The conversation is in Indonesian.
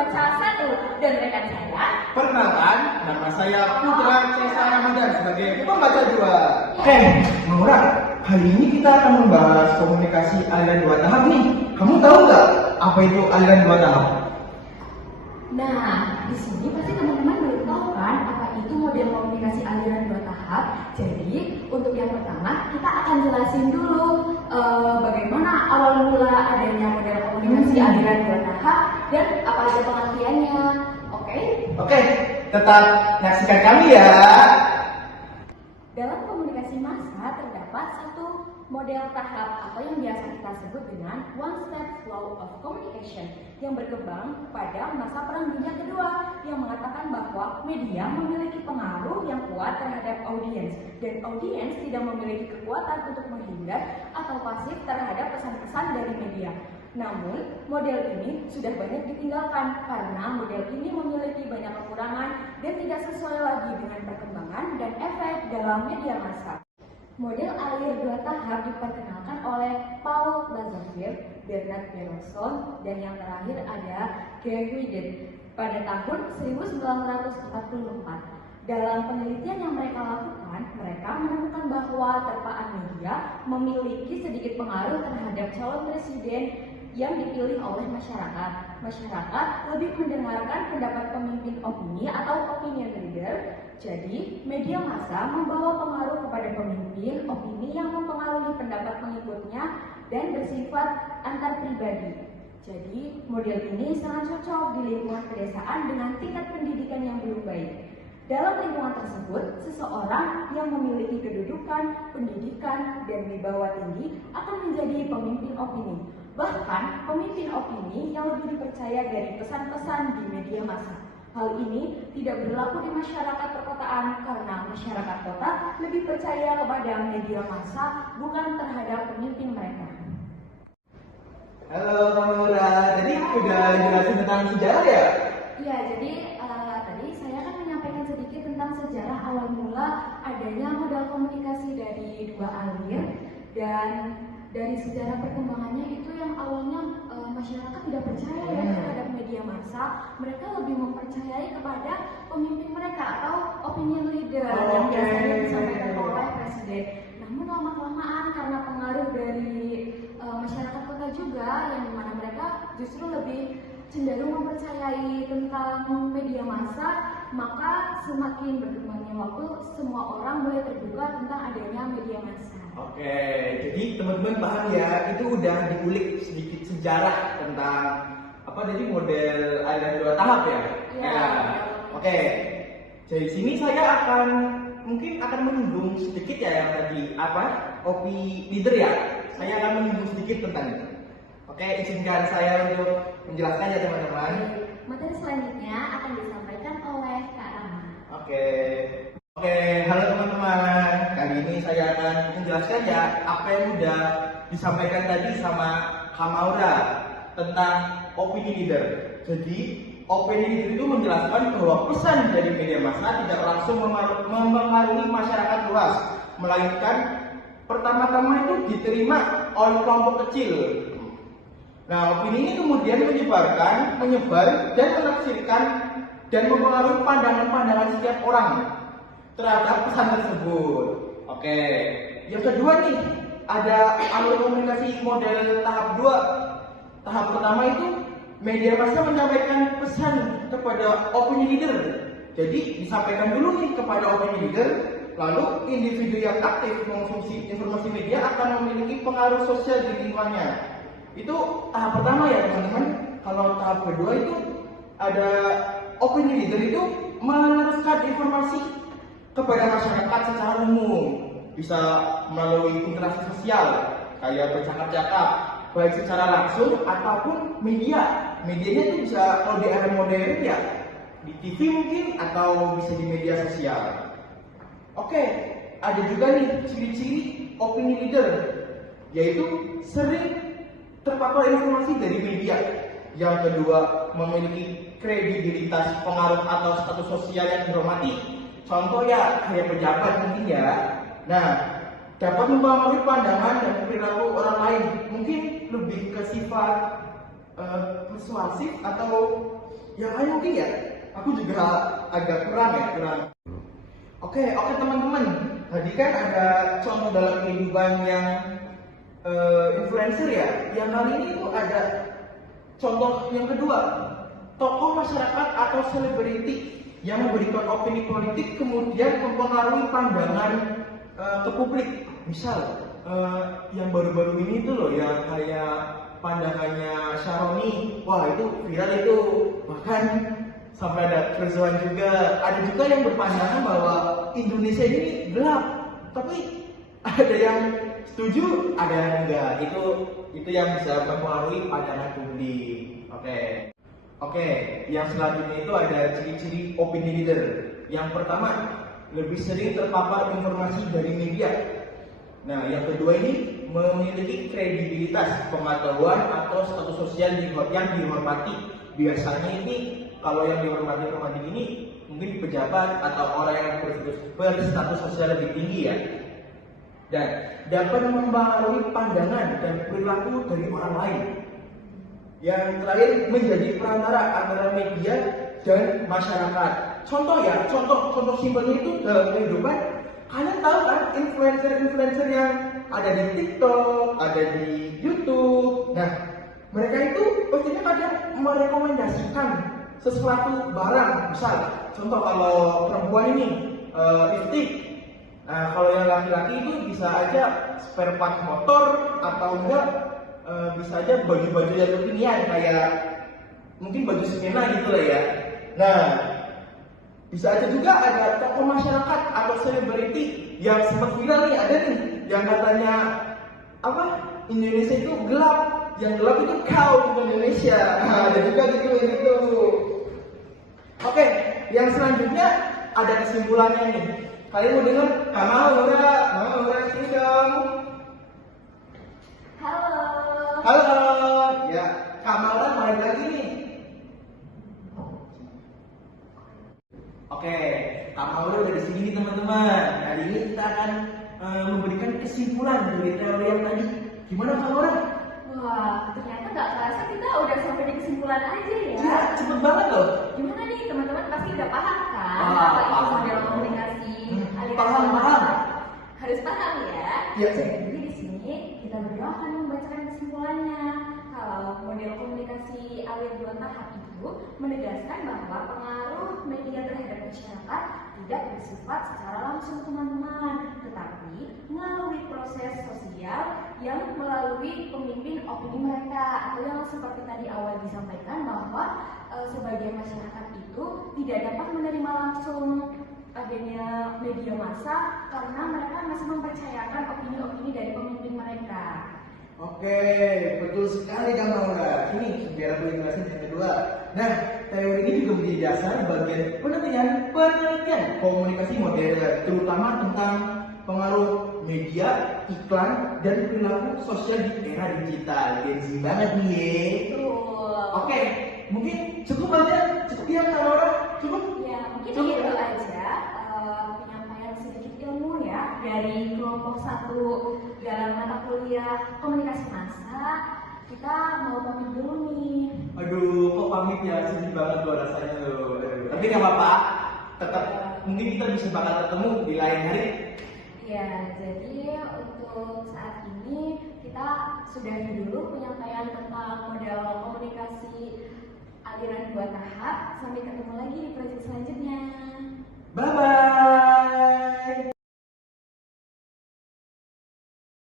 membaca satu dan rekan saya. Perkenalkan, nama saya Putra Cesa Ramadan sebagai pembaca dua. Maura, kali ini kita akan membahas komunikasi aliran dua tahap nih. Kamu tahu nggak apa itu aliran dua tahap? Nah, di sini pasti teman-teman belum tahu kan apa itu model komunikasi aliran dua tahap. Jadi, untuk yang pertama kita akan jelasin dulu bagaimana awal mula adanya model komunikasi aliran dua tahap dan apa aja pengertiannya. Oke, Tetap saksikan kami ya. dalam komunikasi massa terdapat satu model tahap atau yang biasa kita sebut dengan one step flow of communication yang berkembang pada masa Perang Dunia Kedua yang mengatakan bahwa media memiliki pengaruh yang kuat terhadap audiens dan audiens tidak memiliki kekuatan untuk menghindar atau pasif terhadap pesan-pesan dari media. Namun, model ini sudah banyak ditinggalkan karena model ini memiliki banyak kekurangan dan tidak sesuai lagi dengan perkembangan dan efek dalam media massa. Model alir dua tahap diperkenalkan oleh Paul Lazarsfeld, Bernard Bergson, dan yang terakhir ada Gary Dent pada tahun 1944. Dalam penelitian yang mereka lakukan, mereka menemukan bahwa terpaan media memiliki sedikit pengaruh terhadap calon presiden yang dipilih oleh masyarakat. Masyarakat lebih mendengarkan pendapat pemimpin opini atau opinion leader. Jadi, media massa membawa pengaruh kepada pemimpin opini yang mempengaruhi pendapat pengikutnya dan bersifat antar pribadi. Jadi, model ini sangat cocok di lingkungan pedesaan dengan tingkat pendidikan yang belum baik. Dalam lingkungan tersebut, seseorang yang memiliki kedudukan, pendidikan, dan wibawa tinggi akan menjadi pemimpin opini. Bahkan, pemimpin opini yang lebih dipercaya dari pesan-pesan di media massa. Hal ini tidak berlaku di masyarakat perkotaan karena masyarakat kota lebih percaya kepada media massa bukan terhadap pemimpin mereka. Halo Maura, jadi udah jelasin tentang sejarah ya? Iya, jadi tadi saya akan menyampaikan sedikit tentang sejarah awal mula adanya model komunikasi dari dua alir dan dari sejarah perkembangannya itu yang awalnya masyarakat tidak percaya ya terhadap media massa, mereka lebih mempercayai kepada pemimpin mereka atau opinion leader yang biasanya disampaikan oleh presiden. Namun lama-kelamaan karena pengaruh dari masyarakat kota juga yang dimana mereka justru lebih cenderung mempercayai tentang media massa, maka semakin berkembangnya waktu semua orang mulai terbuka tentang adanya media massa. Oke, jadi teman-teman paham ya, itu udah diulik sedikit sejarah tentang apa tadi model aliran dua tahap ya? Iya. Oke, jadi sini saya akan mungkin menyinggung sedikit ya yang tadi apa? Opini leader ya. Saya akan menyinggung sedikit tentang itu. Oke, izinkan saya untuk menjelaskan ya teman-teman. Materi selanjutnya akan disampaikan oleh Kak Rama. Oke, halo teman-teman. Kali ini saya akan menjelaskan ya apa yang sudah disampaikan tadi sama Kak Maura tentang opini leader. Jadi, opini leader itu menjelaskan bahwa pesan dari media massa tidak langsung mempengaruhi masyarakat luas, melainkan pertama-tama itu diterima oleh kelompok kecil. Nah, opini ini kemudian menyebar dan menafsirkan dan mempengaruhi pandangan-pandangan setiap orang terhadap pesan tersebut. Oke, yang kedua nih, ada alur komunikasi model tahap 2. Tahap pertama itu media massa menyampaikan pesan kepada opini leader. Jadi disampaikan dulu nih kepada opini leader, lalu individu yang aktif mengonsumsi informasi media akan memiliki pengaruh sosial di lingkungannya. Itu tahap pertama ya teman-teman. Kalau tahap kedua itu ada opini leader itu meneruskan informasi kepada masyarakat secara umum, bisa melalui interaksi sosial kayak bercakap-cakap baik secara langsung ataupun medianya itu bisa kalau di era modern ya di TV mungkin atau bisa di media sosial. Oke, ada juga nih ciri-ciri opini leader, yaitu sering terpapar informasi dari media. Yang kedua, memiliki kredibilitas, pengaruh atau status sosial yang dihormati. Contoh ya, kayak pejabat mungkin ya. Nah, dapat mempengaruhi pandangan dan perilaku orang lain. Mungkin lebih ke sifat persuasif atau yang lain mungkin ya, aku juga agak kurang. Oke teman-teman, tadi kan ada contoh dalam kehidupan yang influencer ya. Yang kali ini tuh ada contoh yang kedua, tokoh masyarakat atau selebriti yang memberikan opini politik kemudian mempengaruhi pandangan ke publik. Misal yang baru-baru ini tuh loh, yang kayak pandangannya Syaroni, wah itu viral itu, bahkan sampai ada kerusuhan juga. Ada juga yang berpandangan bahwa Indonesia ini gelap, tapi ada yang setuju, ada yang enggak. Itu yang bisa mempengaruhi pandangan publik. Oke, yang selanjutnya itu ada ciri-ciri opini leader. Yang pertama, lebih sering terpapar informasi dari media. Nah, yang kedua ini memiliki kredibilitas, pengetahuan atau status sosial yang dihormati. Biasanya ini kalau yang dihormati ini mungkin pejabat atau orang yang berstatus sosial lebih tinggi ya. Dan dapat mempengaruhi pandangan dan perilaku dari orang lain. Yang terakhir, menjadi perantara antara media dan masyarakat. Contoh simpelnya itu dalam kehidupan, kalian tahu kan influencer yang ada di TikTok, ada di YouTube. Nah, mereka itu pastinya kadang merekomendasikan sesuatu barang. Misal, contoh kalau perempuan ini lipstick. Nah, kalau yang laki-laki itu bisa aja spare part motor atau enggak bisa aja baju-baju yang kekinian kayak mungkin baju skena gitu lah ya. Nah, bisa aja juga ada tokoh masyarakat atau selebriti yang sempat viral nih, ada nih yang katanya apa, Indonesia itu gelap, yang gelap itu kau di Indonesia. Nah, ada juga gitu. Oke, yang selanjutnya ada kesimpulannya nih. Kalian mau dengar? Mau sini dong. Halo, ya Kamala balik lagi nih. Oke, Kamala udah di sini nih teman-teman. Hari ini kita akan memberikan kesimpulan dari teori yang tadi. Gimana Kamala? Wah, ternyata nggak kerasa kita udah sampai di kesimpulan aja ya. Ya, cepet banget loh. Gimana nih teman-teman, pasti udah paham kan? Paham. Apa itu model komunikasi? Paham. Harus paham ya. Ya. Jadi di sini kita berdua akan membacakan kesimpulannya. Kalau model komunikasi alir dua tahap itu menegaskan bahwa pengaruh media terhadap masyarakat tidak bersifat secara langsung teman-teman, tetapi melalui proses sosial yang melalui pemimpin opini mereka, atau yang seperti tadi awal disampaikan bahwa sebagian masyarakat itu tidak dapat menerima langsung adanya media massa karena mereka masih mempercayakan opini-opini dari pemimpin mereka. Oke, betul sekali Kang Maura. Ini biar aku jelasin yang kedua. Nah, teori ini juga menjadi dasar bagian penelitian komunikasi modern, terutama tentang pengaruh media, iklan, dan perilaku sosial di era digital. Gengsi banget nih ya. Oke, mungkin cukup aja, cukup ya Kang Maura? Cukup? Ya, mungkin itu aja penyampaian sedikit ilmu ya dari kelompok 1 dalam mata kuliah komunikasi massa. Kita mau pamit dulu nih. Aduh, kok pamit ya? Sedih banget loh rasanya loh. Tapi nggak apa-apa, tetap mungkin kita bisa bakal ketemu di lain hari. Ya, jadi untuk saat ini kita sudahi dulu penyampaian tentang model komunikasi aliran dua tahap. Sampai ketemu lagi di proyek selanjutnya.